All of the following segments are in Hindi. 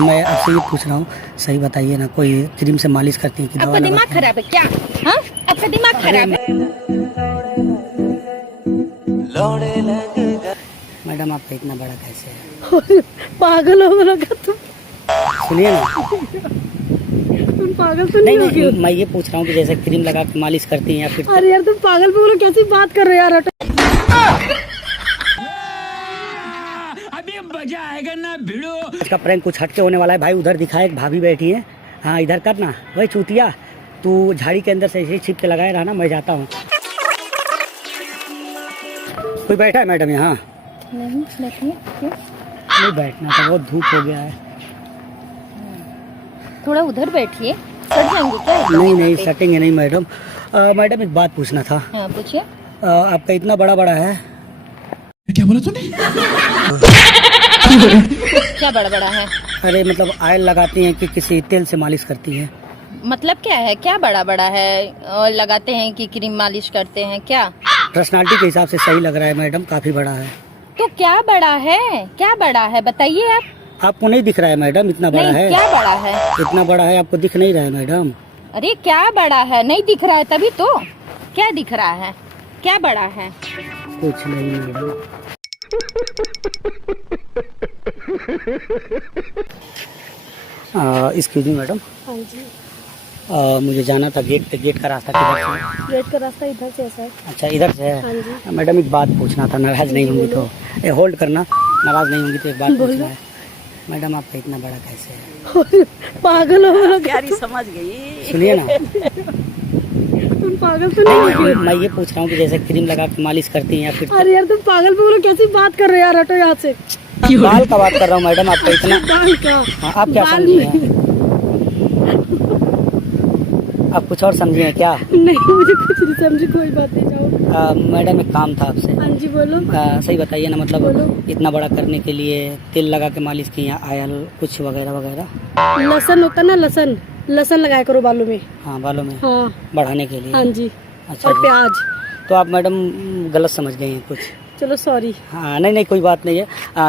मैं आपसे ये पूछ रहा हूँ, सही बताइए ना, कोई क्रीम से मालिश करती है कि दवा आपका दिमाग लगाती हैं? खराब है क्या? हाँ, आपका दिमाग खराब है। मैडम आपका इतना बड़ा कैसे है? पागल हो लगा तुम सुनिए ना, पागल तो नहीं हो नहीं मैं ये पूछ रहा हूँ कि जैसे क्रीम लगा के मालिश करती हैं या फिर अरे यार तुम पागल बोलो, कैसी बात कर रहे हो यार? अभी मजा आएगा ना भिड़ो। इसका प्रैंक कुछ हटके होने वाला है भाई। उधर दिखा एक भाभी बैठी है, हाँ इधर कर ना। वही चूतिया, तू झाड़ी के अंदर से ऐसे ही छिप के लगाए रहा ना, मैं जाता हूँ। कोई बैठा है मैडम यहाँ? नहीं बैठिए, क्यों? नहीं बैठना था, बहुत धूप हो गया है। थोड़ा उधर बैठिए, सट जाएंगे क्या? नहीं सटेंगे नहीं मैडम। मैडम एक बात पूछना था। हाँ पूछिए। आपका इतना बड़ा बड़ा है? क्या बोला तूने? क्या बड़ा बड़ा है? अरे मतलब ऑयल लगाती हैं कि किसी तेल से मालिश करती है? मतलब क्या है, क्या बड़ा बड़ा है? और लगाते हैं कि क्रीम मालिश करते हैं क्या? पर्सनालिटी के हिसाब से सही लग रहा है मैडम, काफी बड़ा है। तो क्या बड़ा है, क्या बड़ा है बताइए आप। आपको नहीं दिख रहा है मैडम इतना बड़ा नहीं, है? क्या बड़ा है? इतना बड़ा है, आपको दिख नहीं रहा है मैडम? अरे क्या बड़ा है, नहीं दिख रहा है तभी तो। क्या दिख रहा है, क्या बड़ा है? कुछ नहीं मैडम। एक्सक्यूज मी मैडम, हाँ जी, मुझे जाना था गेट पे। गेट का रास्ता किधर से है? गेट का रास्ता इधर से है सर। अच्छा इधर से हाँ है। जी। मैडम एक बात पूछना था, नाराज नहीं होंगी तो? होल्ड करना, नाराज नहीं होंगी तो एक बात पूछना है। मैडम आपका इतना बड़ा कैसे है? पागल हो लगा प्यारी समझ गई। सुनिए ना, तुम पागल तो नहीं हो? मैं ये पूछ रहा हूँ कि जैसे क्रीम लगा के मालिश करती हैं या फिर अरे यार तुम पागल बोलो, कैसी बात कर रहे हो यार? हटो यहाँ से। बाल का बात कर रहा हूँ मैडम, आपका इतना। बाल का? हाँ, आप क्या बाल समझी हैं? आप कुछ और समझी हैं क्या? नहीं, मुझे कुछ नहीं समझी, कोई बात नहीं, जाओ। मैडम एक काम था आपसे। हाँ जी बोलो। सही बताइए ना, बोलो। मतलब इतना बड़ा करने के लिए तेल लगा के मालिश की या ऑयल कुछ वगैरह वगैरह? लहसन होता ना, लहसन, लहसन लगाया करो बालों में। हाँ बालों में हाँ बढ़ाने के लिए। हाँ जी। अच्छा और जी। प्याज। तो आप मैडम गलत समझ गई हैं कुछ। चलो सॉरी। हाँ नहीं कोई बात नहीं है।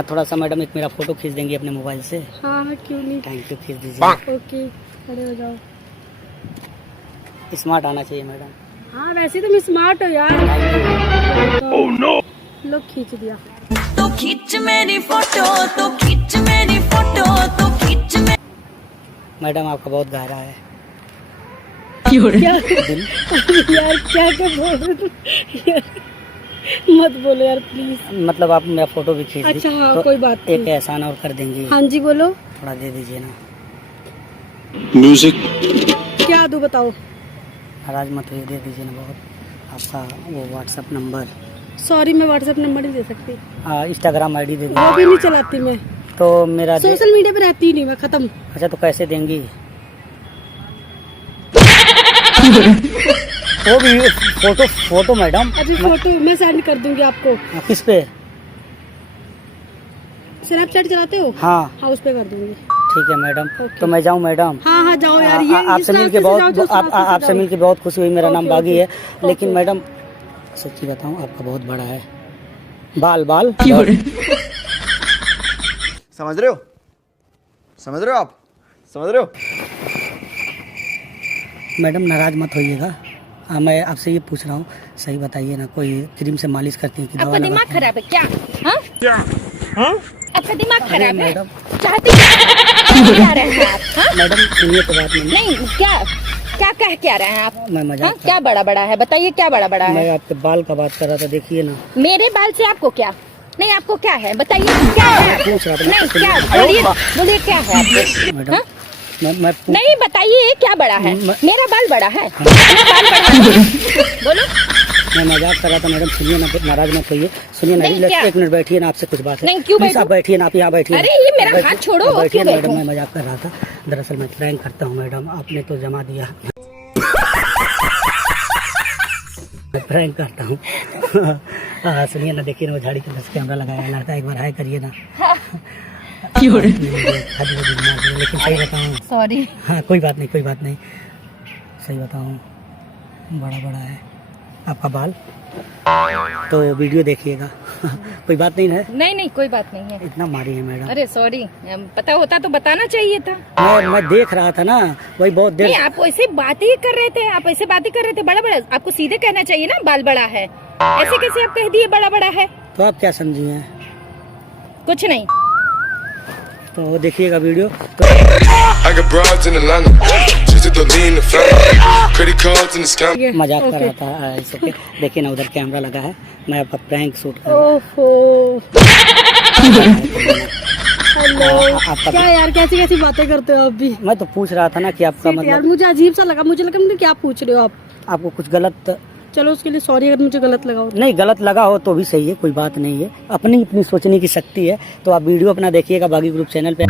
थोड़ा सा मैडम एक मेरा फोटो खींच देंगी अपने मोबाइल से? हाँ हाँ क्यों नहीं। थैंक यू, खींच दीजिए। ओके, खड़े हो जाओ। स्मार्ट आना चाहिए मैडम। हाँ वैसे तुम स्मार्ट हो यार। Oh no. लो खींच दिया। तो खींच मेरी फोटो, तो खींच मेरी फोटो, तो खींच मेरी। मैडम आपका बहुत गहरा है क्या दिल। यार क्या क्या बोल रहे हो तुम? यार, मत बोलो यार प्लीज। मतलब आप मेरा फोटो भी खींच अच्छा हाँ, तो कोई बात एक नहीं। एहसान और कर देंगी? हाँ जी बोलो। थोड़ा दे दीजिए ना। म्यूजिक। क्या दूं बताओ? नाराज मत होइए, दे दीजिए ना। बहुत आपका वो व्हाट्सअप नंबर। सॉरी, मैं व्हाट्सएप नंबर नहीं दे सकती, इंस्टाग्राम आईडी दे वो दीजिए। भी नहीं चलाती मैं। तो मेरा सोशल मीडिया पे रहती ही नहीं मैं, खत्म। अच्छा तो कैसे देंगी? वो भी फोटो मैडम। अभी फोटो मैं सेंड कर दूंगी आपको। किस पे? स्नैपचैट चलाते हो? हाँ हाँ उस पे कर दूंगी। ठीक है मैडम। ओके। तो मैं जाऊँ मैडम? हाँ हाँ जाओ यार। ये आपसे इस मिलके रास्ते से जाओ, जो बहुत इस रास्ते से आपसे जाओ। मिलके बहुत खुशी हुई। मेरा नाम ओके, बागी है। ओके। लेकिन ओके। मैडम सच्ची बताऊँ, आपका बहुत बड़ा है बाल। समझ रहे हो? समझ रहे हो आप? समझ रहे हो? मैडम नाराज मत होइएगा। मैं आपसे ये पूछ रहा हूँ, सही बताइए ना, कोई क्रीम से मालिश करती है कि दवा आपका दिमाग लगाती हैं? खराब है क्या? हाँ, क्या? हाँ? आपका दिमाग अरे खराब है? मैडम। चाहते क्या रहे हैं आप? हाँ? मैडम सुनिए तो बात नहीं। नहीं, क्या क्या कह क्या रहे हैं आप? मैं हाँ? मजाक क्या बड़ा बड़ा है बताइए, क्या बड़ा बड़ा मैं है? आपके बाल का बात कर रहा था, देखिए ना। मेरे बाल से आपको क्या? नहीं आपको क्या है बताइए, क्या है? पूछ रहा था नहीं मैं। क्या, बोलिए क्या है आपको? मैडम हाँ? मैं नहीं बताइए क्या बड़ा है? मेरा बाल बड़ा है, मेरा बाल बड़ा है। बोलो। मैं मजाक कर रहा था मैडम, सुनिए ना, नाराज मत होइए। सुनिए ना, नहीं, क्या? एक मिनट बैठिए ना, आपसे कुछ बात है। नहीं, क्यों प्लीज बैठूं? आप बैठिए ना, आप यहाँ बैठिए। अरे, ये मेरा बैठिए, हाथ छोड़ो, आप बैठिए क्यों मैडम, बैठूं? मैं मजाक कर रहा था। दरअसल मैं प्रैंक करता हूँ मैडम, आपने तो जमा दिया। मैं प्रैंक करता हूँ। सुनिए ना, देखिए ना, वो झाड़ी के पास कैमरा लगाया है लड़का, एक बार हाय करिए ना। लेकिन सही बताऊँ, सॉरी। हाँ कोई बात नहीं, कोई बात नहीं, सही बताऊँ, बड़ा है। आपका बाल, तो वीडियो देखिएगा। कोई बात नहीं है, नहीं नहीं कोई बात नहीं है। इतना मारी है मैडम। अरे सॉरी, पता होता तो बताना चाहिए था। मैं देख रहा था ना, वही बहुत नहीं देर। आप ऐसे बात ही कर रहे थे, आप ऐसे बात ही कर रहे थे। बड़ा बड़ा आपको सीधे कहना चाहिए ना, बाल बड़ा है। ऐसे कैसे आप कह दिए बड़ा बड़ा है? तो आप क्या समझी हैं? कुछ नहीं। तो देखिएगा video. I got broads in Atlanta, just to lean the family, credit cards in the scam. मजाक कर रहा था ऐसे के। देखिए ना उधर कैमरा लगा है, मैं आपका प्रैंक शूट कर रहा ओहो हेलो हूँ। आपका क्या यार, कैसी कैसी बातें करते हो आप भी? मैं तो पूछ रहा था ना कि आपका यार मतलब मुझे अजीब सा लगा, मुझे लगा मतलब क्या पूछ रहे हो आप? आपको कुछ गलत। चलो उसके लिए सॉरी अगर मुझे गलत लगा हो तो। नहीं, गलत लगा हो तो भी सही है, कोई बात नहीं है। अपनी अपनी सोचने की शक्ति है। तो आप वीडियो अपना देखिएगा बागी ग्रुप चैनल पे।